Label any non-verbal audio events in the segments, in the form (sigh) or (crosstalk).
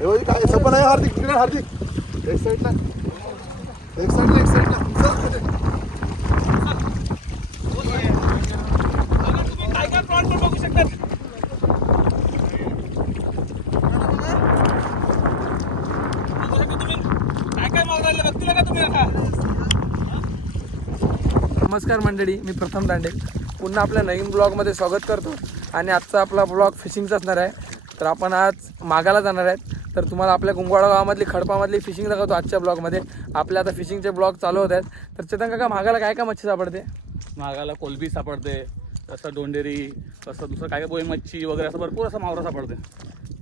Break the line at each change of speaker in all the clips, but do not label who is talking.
हे काय सपन आहे हार्दिक तिकडे हार्दिक. एक साईडला. एक साईडला एक साईडला.
नमस्कार मंडळी मी प्रथम दांडे. पुन्हा आपल्या नवीन ब्लॉगमध्ये स्वागत करतो. आणि आजचा आपला ब्लॉग फिशिंगचा असणार आहे. तर आपण आज मागाला जाणार आहेत. तर तुम्हाला आपल्या गुंगवाडा गावामधली खडपामधली फिशिंग दाखवतो आजच्या ब्लॉगमध्ये आपल्या आता फिशिंगचे ब्लॉग चालू होत आहेत. तर चेतन काका मागाला काय काय मच्छी सापडते?
महागाला कोलबी सापडते तसं डोंडेरी तसं दुसरं काय काय बोई मच्छी वगैरे असं भरपूर असं मावरा सापडते.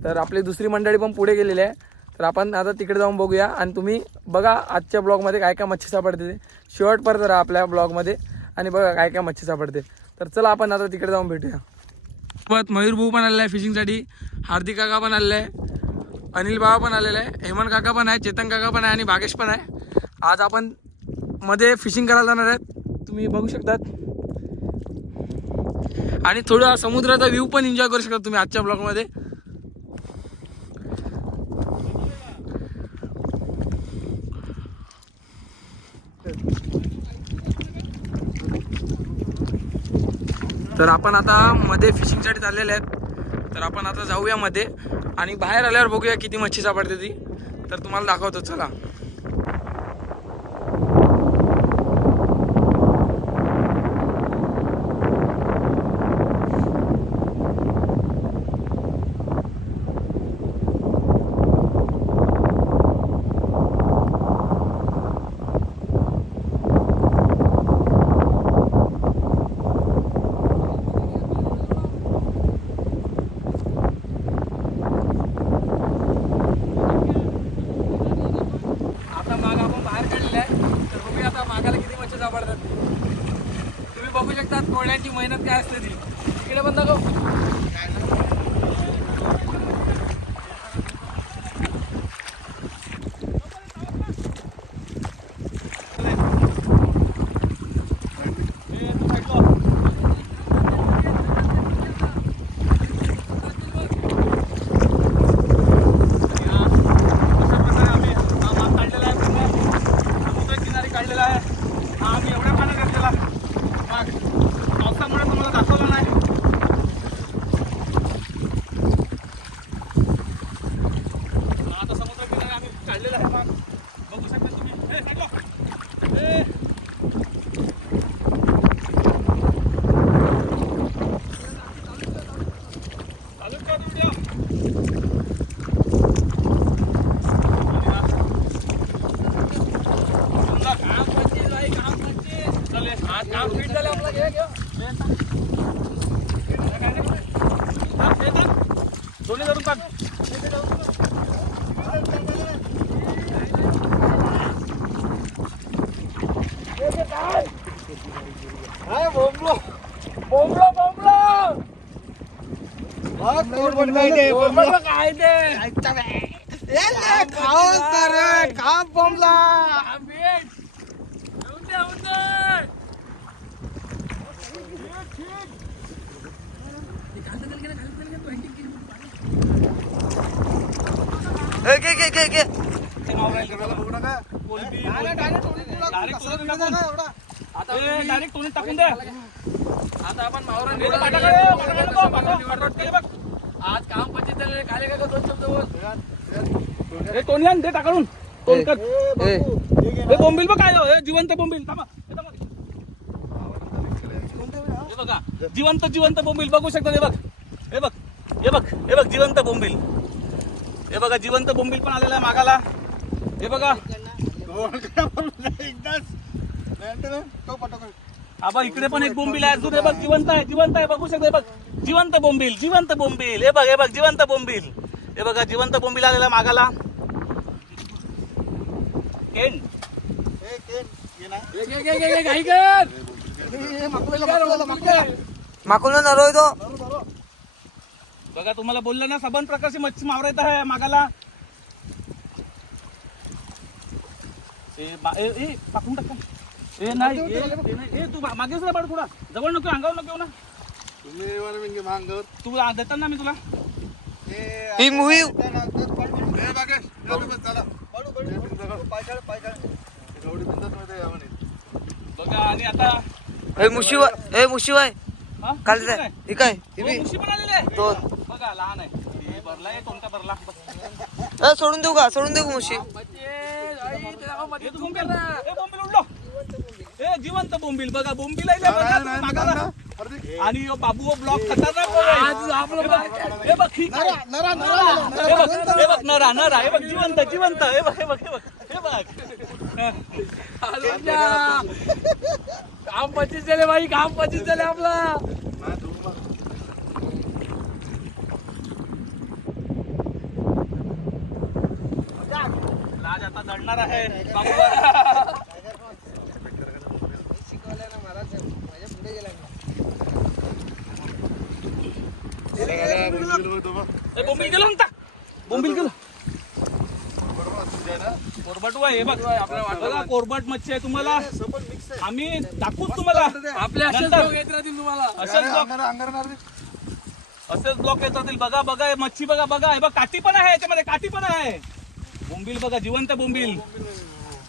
तर आपली दुसरी मंडळी पण पुढे गेलेली आहे. तर आपण आता तिकडे जाऊन बघूया. आणि तुम्ही बघा आजच्या ब्लॉगमध्ये काय काय मच्छी सापडते. ते शेवटपर्यंत राहा आपल्या ब्लॉगमध्ये आणि बघा काय काय मच्छी सापडते. तर चला आपण आता तिकडे जाऊन भेटूया. सोबत मयूर भाऊ पण आलेला आहे फिशिंगसाठी हार्दिक काका पण आलेला आहे. अनिल बाबा पण आलेला आहे हेमंत काका पण आहे चेतन काका पण आहे आणि भागेश पण आहे. आज आपण मध्ये फिशिंग करायला जाणार आहेत. तुम्ही बघू शकतात. आणि थोडा समुद्राचा व्ह्यू पण एन्जॉय करू शकता तुम्ही आजच्या ब्लॉगमध्ये तर आपण आता मध्ये फिशिंगसाठी चाललेले आहेत. तर आपण आता जाऊया मध्ये आणि बाहेर आल्यावर बघूया किती मच्छी सापडते ती. तर तुम्हाला दाखवतो चला आता माग आपण बाहेर काढलेला आहे तर बघूया आता मागाला किती मच्छी सापडतात तुम्ही बघू शकतात कोळ्यांची मेहनत काय असते ती इकडे पण दाखव
किनारी काढलेला आहे हा आम्ही एवढ्या पाण्यात घेतलेला मग पावसामुळे तुम्हाला दाखवलं नाही हा, आता समुद्र किनारी आम्ही काढलेला आहे मग बघू शकता तुम्ही ए, साईडला. ए. चालू करा व्हिडिओ. समजा काम पडते, बाई, काम पडते. चल, ये. हा, काम फिट झालं आपलं. घे, घे. हा, हे टाक. दोन्ही धरून टाक. बोंबलो, बोंबलो.
हा, कोण बनलाय ते?
बोंबलो काय ते?
बघू नका. Direct कसं
टोळीत
टाकू
टाकून.
नका एवढा.
टोळीत टाकून दे
आता आपण मावरा. आज काम पंचायत का दोन शब्द
आण,
हे ना.
हे बोंबील बघ काय जिवंत बोंबील. बघा जिवंत जिवंत बोंबील. बघू शकता हे बघ. हे बघ हे बघ हे बघ जिवंत बोंबील. हे बघा जिवंत बोंबील पण आलेला आहे मागाला. हे बघा.
एकदाच. तो पटकन.
आबा इकडे पण एक बोंबील आहे. अजून हे बघ जिवंत आहे जिवंत आहे. बघू शकता बघ. जिवंत बोंबील जिवंत बोंबील. हे बघ हे बघ जिवंत बोंबील. हे बघा जिवंत बोंबील आलेला मागाला. केन.
माकुला नरोय तो.
बघा तुम्हाला बोललं ना सबन प्रकारची मच्छी मावरा येत आहे मागाला. ए ए ए, पाकून टाक. मागेच ना थोडा. जवळ नको अंगावर नको ना.
तुम्ही
तू देताना मी तुला.
ही
जाऊ आणि
आता
काल
हो, मुशी पण
हो,
बघा लहान आहे. ए, भरला कोणता भरला.
सोडून देऊ का? सोडून देऊ मुशी?
हे जिवंत बोंबील. बघा बोंबील आहे बघा तुम्ही मागाला. आणि यो बाबू ब्लॉक खतरनाक आहे. हे बघ, हे बघ ही काय?
नरा नरा नरा
हे बघ हे बघ नरा. नरा हे बघ जिवंत जिवंत. हे बघ हे बघ हे बघ हे बघ.
काम पच्चीस झाले भाई काम पच्चीस झाले आपला.
लाज आता जळणार आहे. ए, बोंबील गेलो म्हणता. बोंबील गेलो. कोरबटू आहे हे बघ. बघा कोरबट मच्छी आहे तुम्हाला. आम्ही दाखवूच तुम्हाला.
आपले असेच
नंतर.
लोक येत राहतील तुम्हाला.
असेच ब्लॉक येत राहतील. बघा बघा हे मच्छी बघा बघा. हे बघ काठी पण आहे याच्यामध्ये काठी पण आहे. बोंबील बघा जिवंत बोंबील.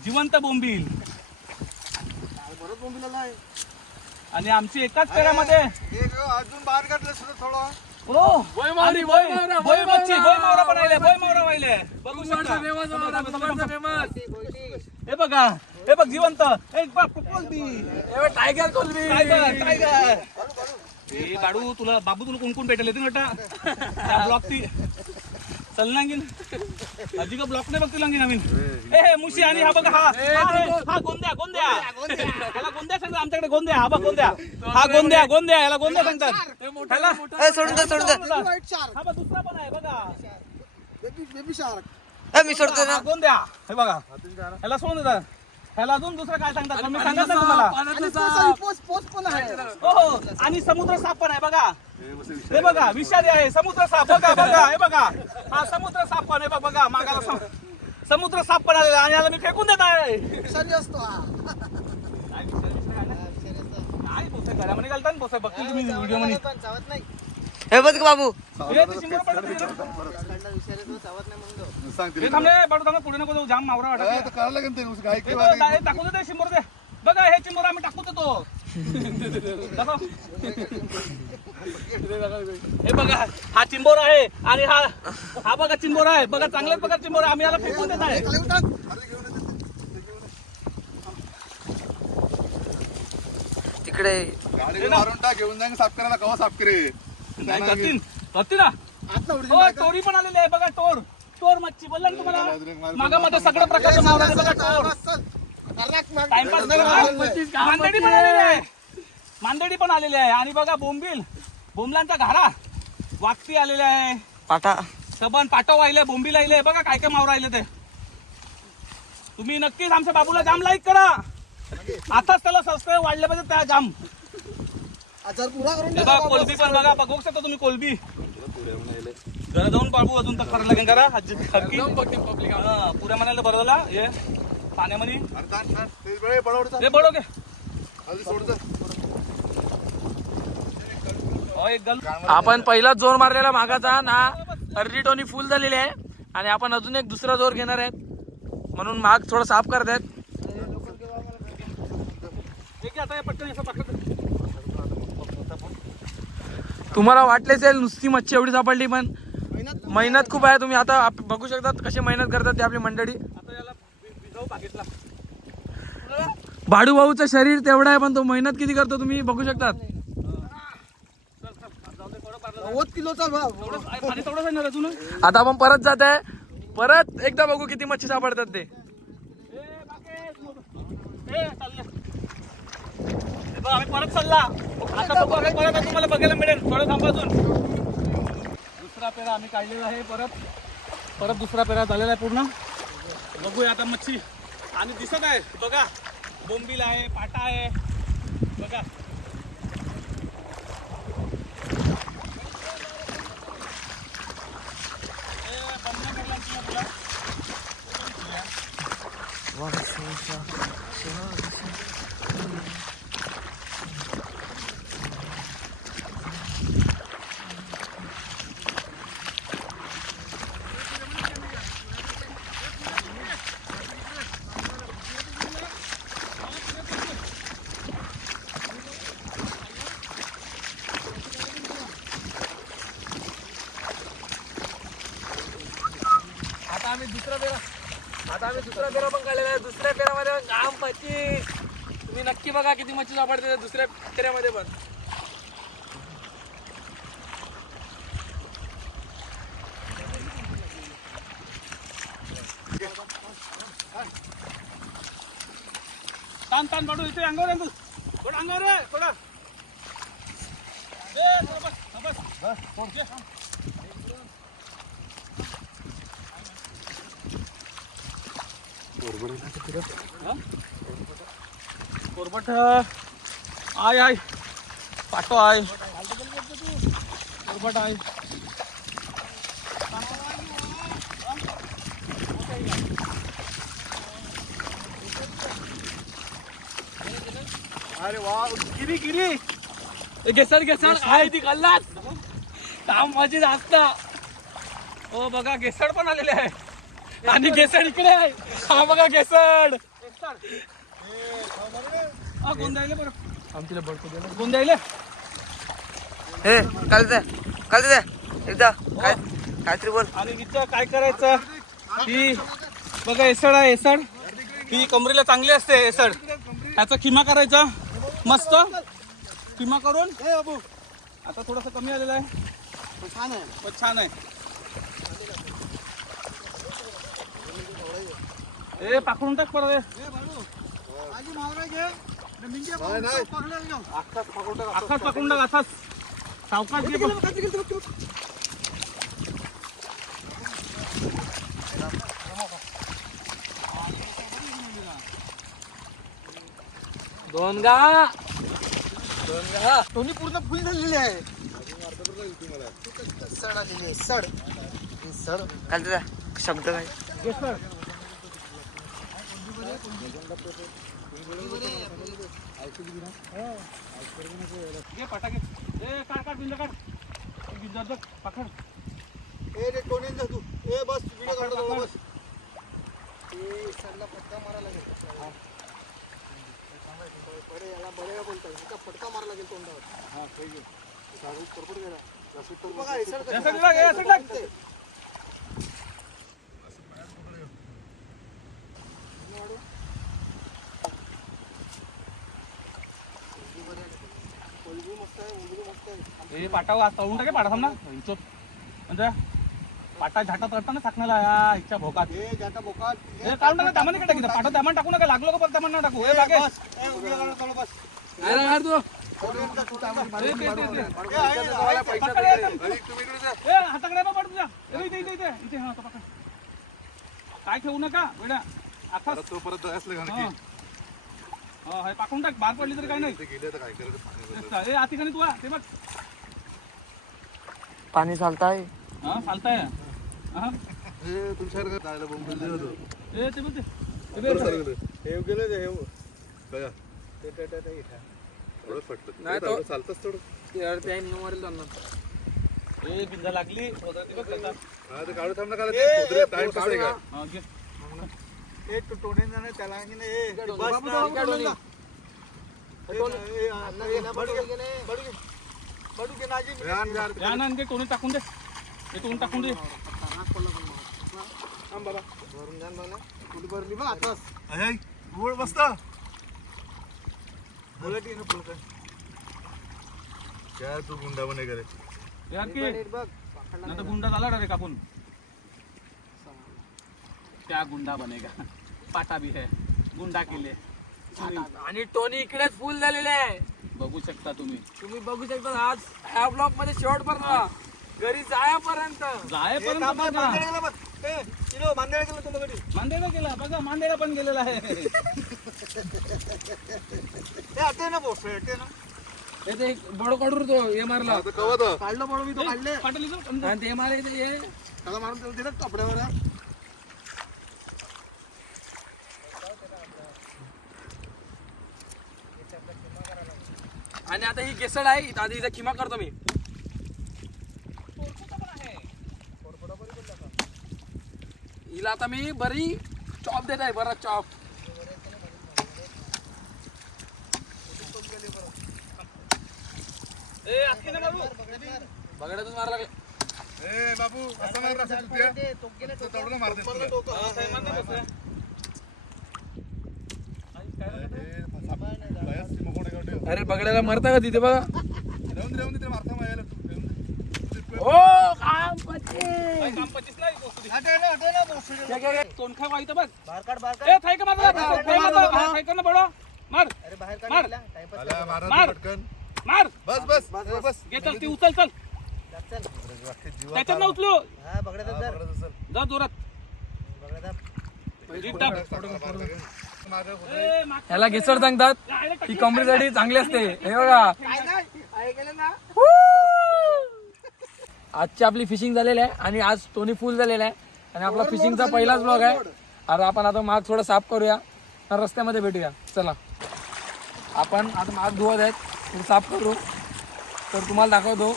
जिवंत बोंबील. आणि आमची एकाच पेरामध्ये
अजून बाहेर काढलं सुद्धा थोडं.
हो. बघू. हे बघा हे बघ जिवंत.
टायगर कोलबी.
टायगर टायगर ए बाडू तुला बाबू तुला कोण कोण भेटेल? येते वाटा ब्लॉक (laughs) ती. सलनांगीन अजी का ब्लॉक नाही बघ तुला नवीन ए हे मुशी आणि हा बघा हा. हा. हा गोंद्या गोंद्या. ह्याला गोंद्या. सांगतात आमच्याकडे गोंद्या हा बघ गोंद्या. हा गोंद्या गोंद्या. याला गोंद्या सांगतात. ह्याला
ए सोडून दे सोडून दे.
हा बघ दुसरा पण आहे बघा.
बेबी शार्क
ए मी सोडतो ना
हा, गोंद्या. हे बघा. ह्याला सोडून देतात ह्याला अजून दुसरं काय सांगतात? मी सांगत नाही तुम्हाला. हो हो. आणि समुद्र साप पण आहे बघा. हे बघा विषारी आहे. समुद्र साप बघा बघा हे बघा. हा समुद्र साप पण आहे बघ बघा मागाला सम- समुद्र साप पण आलेला आहे आणि याला मी फेकून देत आहे. काय विषारी? ना? काय बोसे घरामध्ये घालतात ना बोसे बघतील तुम्ही व्हिडिओमध्ये.
हे बघ बाबू.
हे हे पुढे नको जाऊ जाम मावरा
करायला लागेल ते घाई
हे
किंवा
बघ, हे टाकू दे ते शिंबोर दे बघा हे चिंबोर आम्ही टाकू देतो. हे बघा हा चिंबोर आहे आणि हा हा बघा चिंबोर आहे. बघा चांगल्याच बघा चिंबोर. आहे. आम्ही याला फेकून देत आहे.
तिकडे
मारून टाक घेऊन जाईन साफ करायला. कवा साफ करे
नाही करतील करतील ना हो टोरी पण आलेली आहे बघा टोर टोर मच्छी बोलला ना तुम्हाला. मागामध्ये सगळ्या प्रकारचे मावरा आहे बघा टोर टाइमपास
पच्चीस काम
मांदेडी पण आलेली आहे. मांदेडी पण आलेली आहे. आणि बघा बोंबील. बोंबलांचा घारा. वाकती आलेले आहे.
पाठा
सबन पाठव आले बोंबील आले बघा काय काय मावरा आले ते. तुम्ही नक्कीच आमच्या बाबूला जाम लाईक करा. आताच त्याला सबस्क्राईब वाढले पाहिजे त्या जाम. हे बघा कोलबी पण बघा बघू शकता तुम्ही कोलबी. जरा जाऊन बाबू अजून तर खरं लागेल करा हज्जी
public आपलं.
हा, पुऱ्या म्हणायला बरोला हे पाण्यामध्ये. हे बडो हो, एक गल
आपण पहिला जोर मारलेला मागाचा ना अर्ली टोनी फुल झालेली आहे. आणि आपण अजून एक दुसरा जोर घेणार आहेत. म्हणून माग थोडं साफ करत आहेत
हे घे आता हे पटकन असं पकडत
तुम्हाला वाटले असेल नुसती मच्छी एवढी सापडली पण मेहनत खूप आहे. तुम्ही आता आप- बघू शकता कशी मेहनत करतात ते आपली मंडळी.
आता याला भि- भिजवू बागेतला.
भाडू भाऊचं शरीर तेवढं आहे पण तो मेहनत किती करतो तुम्ही बघू शकतात.
आहे, आहे
आता आपण परत जात आहे. परत एकदा बघू किती मच्छी सापडतात ते.
आम्ही परत चालला. आता बघू आम्ही परत तुम्हाला बघायला मिळेल. थोडं थांबाजून दुसरा पेरा आम्ही काढलेला आहे परत. परत दुसरा पेरा झालेला आहे पूर्ण. बघूया आता मच्छी. आणि दिसत आहे बघा. बोंबील आहे पाटा आहे. बघा. Wow, so, so,
so, so. दुसरा पेरा आता आम्ही दुसरा पेरा पण काढलेला आहे. दुसऱ्या पण घाम मच्छी तुम्ही नक्की बघा किती मच्छी सापडते दुसऱ्या पेऱ्यामध्ये पण.
ताण ताण पाडू इथे अंगावर तू? थोडं अंगावर आहे थोडं. बस, बस. थोडं घे. हा? कोरबट आय आय. पाटो आहे कोरबट आहे
अरे वा गिरी गिरी
घेसड घेसड आहे ती कल्लाच काम मजेत असता
हो बघा गेसड पण आलेले आहे.
आणि घेसड इकडे आहे. हा बघा घेसड
हा गोंदायले बरं.
आमच्याला बडकू
गोंदायले
हे काल द्या काल द्या एकदा काय काहीतरी बोल.
आणि इथं काय करायचं? ही बघा एसड आहे एसड ही कमरेला चांगली असते एसड ह्याचा किमा करायचा. मस्त. किमा करून. आता थोडस कमी आलेलं आहे.
छान आहे.
पण छान आहे. ए पाकडून टाक परत हे. आखाच पकडून टाक असाच सावकाश घे बघ.
दोन गा दोन गा
टोनी पूर्ण फुल झालेली आहे. सड आलेली आहे सड. ही सड
काल द्या शब्द काय
घे पाटा
फटका मारा लागेल बडे याला बडे बोलतात इतका फटका मारा लागेल तोंडावर हा काही घे साडू करपट गेला रसूट बघा हे सड
या side ला लाग, या side ला लाग.
कोलबी मस्त आहे उंदरी
ए पाटावर आज तळून टाके पाटा थांब ना. हिंचोत म्हणजे पाटा झाटात करताना टाकण्याला या इच्छा भोकात.
ए जाता बोकात
ए काढून टाका त्यामध्ये काय टाकी. पाटा त्यामध्ये टाकू नका. लागलो का पण त्यामध्ये टाकू? ए बागे.
बस. ए उभी राहा जवळ बस.
काय रे तू.
टोनीचा तू त्यामध्ये
ए, ते, ते, ते.
ए, आहे, आहे, आहे.
पकड ए, एकदम. ए, हाताकडे बघ तुझ्या ए, इथे इथे इथे. इथे हा तो पकड. काय ठेवू नका वेड्या. आता
तो परत असले
हा हा, हे पाकून टाक. बाहेर पडली तरी काही नाही.
गेले तर काय करायचं.
ए तू? आ, ते बघ.
पाणी चालताय.
हा चालताय. हा.
हे तुमच्यासारखं जायला बोंबल होतं.
ए ते बघ ते. ते बघ.
गेलं ते हे बघा. ते ते ते ते थोडं फटलं
नाही तो-
चालतच थोडं
त्या नियम मारेल त्यांना
ए बिंदा लागली. वगैरे ते बघ त्याचा.
हा ते काढू थांब ना काढा टाइम कसं आहे का
हा, घे.
ए तो टोने जाणे त्याला की नाही. ए बस ना,
जाऊ,
इकडे
इकडे
ना. ए, ए, अण्णा घे, बडू घे. बडू घे, नाजी मी.
या ना आणि ते कोणी टाकून दे ते कोणी टाकून दे
थांब बाबा. भरून द्या ना मला. कुठे भरली बा आताच. गोड मस्त बोला की ना फुलकं. काय तू गुंडा बने करे
यार की नाही तर गुंडा झाला डायरेक्ट आपण त्या गुंडा बनेगा (laughs) पाटा भी है गुंडा केले
आणि टोनी इकडेच फुल झालेले आहे.
बघू शकता तुम्ही.
तुम्ही बघू शकता आज ह्या ब्लॉकमध्ये शेवट पर्यंत घरी जायापर्यंत.
जायपर्यंत बघा.
मांदेला गेला बघ. मांदेला
पण गेलेला आहे.
हे ते बडो काढून तो हे मारला.
काढलं बडो मी तो काढले.
आणि ते मारायचं हे.
त्याला मारून त्याला दिलं कपड्यावर? हा.
केसड आहे इथं आधी हिचा किमा करतो मी. हिला आता मी बरी चॉप देत आहे बरा चॉप
नका मारा
लागला.
ए बाबू असं नाही रस्ता तुझ्या. तो दगडून
अरे बघायला मरता का तिथे बघा ओ काम.
तोंडखा बघ
बाहेर काढ, बाहेर काढ.
ए थाय का मारला थाय का ना बडो मार
अरे बाहेर काढ
मार. मार मार
बस बस बस बस
घे चल ती उचल चल
चल
त्याच्यात ना उचलू
हा
जा जोरात
ह्याला घेसड सांगतात ही कमरेसाठी चांगली असते. हे बघा. आजची आपली फिशिंग झालेली आहे आणि आज टोनी फुल झालेला आहे. आणि आपला फिशिंगचा पहिलाच ब्लॉग आहे. आता आपण आता माग थोडं साफ करूया. रस्त्यामध्ये भेटूया. चला. आपण आता माग धुवत आहेत. थोडं साफ करू. तर तुम्हाला दाखवतो.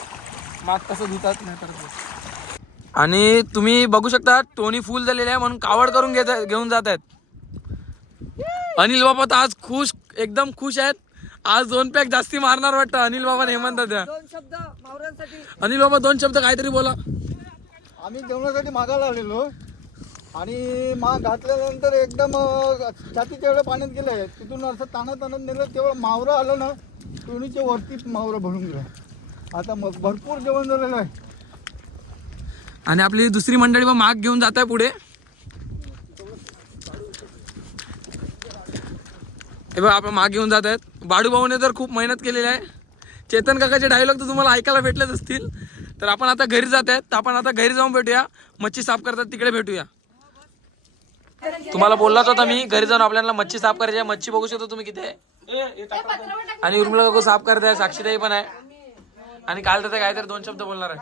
माग कसं धुतात नाही तर आणि तुम्ही बघू शकता टोनी फुल झालेले आहे म्हणून कावड करून घेत घेऊन जात आहेत. अनिल बाबा तर आज खुश एकदम खुश आहेत. आज दोन पॅक जास्ती मारणार वाटतं. अनिल बाबा हे म्हणतात त्या.
दोन शब्द मावरांसाठी
अनिल बाबा दोन शब्द काहीतरी बोला.
आम्ही जेवणासाठी मागायला आलेलो. आणि माग घातल्यानंतर एकदम अं, छातीच्या एवढं पाण्यात गेलंय तिथून असं ताणत ताणत नेलं. तेव्हा मावरं आलं ना टोणीच्या वरतीच मावरं भरून गेलं. आता मग भरपूर जेवण झालेलं आहे.
आणि आपली दुसरी मंडळी पण माग घेऊन जात आहे पुढे. हे बघा आपण मागे घेऊन जात आहेत. बाडूभाऊने तर खूप मेहनत केलेली आहे. चेतन काकाचे डायलॉग तर तुम्हाला ऐकायला भेटलेच असतील. तर आपण आता घरी जात आहेत. तर आपण आता घरी जाऊन भेटूया. मच्छी साफ करतात तिकडे भेटूया. तुम्हाला बोललाच होता मी घरी जाऊन आपल्याला मच्छी साफ करायची आहे. मच्छी बघू शकता तुम्ही किती आहे. आणि उर्मिला काकू साफ करत आहे साक्षीताई पण आहे. आणि काल तर ते तर दोन शब्द बोलणार आहे.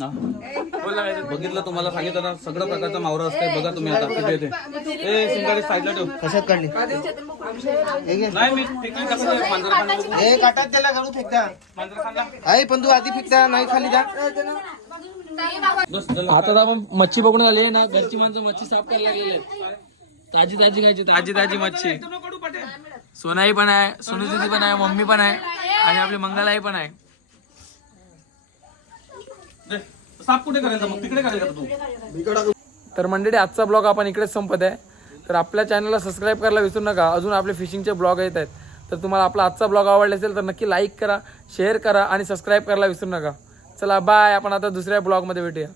बघितलं तुम्हाला सांगितलं ना सगळं प्रकारचा मावरा असते बघा तुम्ही आता कुठे येते. ए सिंगाडी साईडला ठेव.
कशात काढली?
नाही मी फेकली कसं नाही, मांजर खाल्लं.
हे काटात त्याला घालू फेकता.
मांजर खाल्ला?
आहे पण तू आधी फेकता नाही खाली जा.
आता आपण मच्छी बघून आले ना घरची माणसं मच्छी साफ करायला लागलेली आहेत. ताजी ताजी खायची ताजी ताजी मच्छी. सोनाई पण आहे सोनू दिदी पण आहे मम्मी पण आहे आणि आपली मंगलाई पण आहे.
दे. साफ कुठे करायचं मग? तिकडे करायचं तू?
तर मंडळी आजचा ब्लॉग आपण इकडेच संपत आहे. तर आपल्या चॅनलला सबस्क्राईब करायला विसरू नका. अजून आपले फिशिंगचे ब्लॉग येत आहेत. तर तुम्हाला आपला आजचा ब्लॉग आवडला असेल तर नक्की लाईक करा शेअर करा आणि सबस्क्राईब करायला विसरू नका. चला बाय आपण आता दुसऱ्या ब्लॉगमध्ये भेटूया.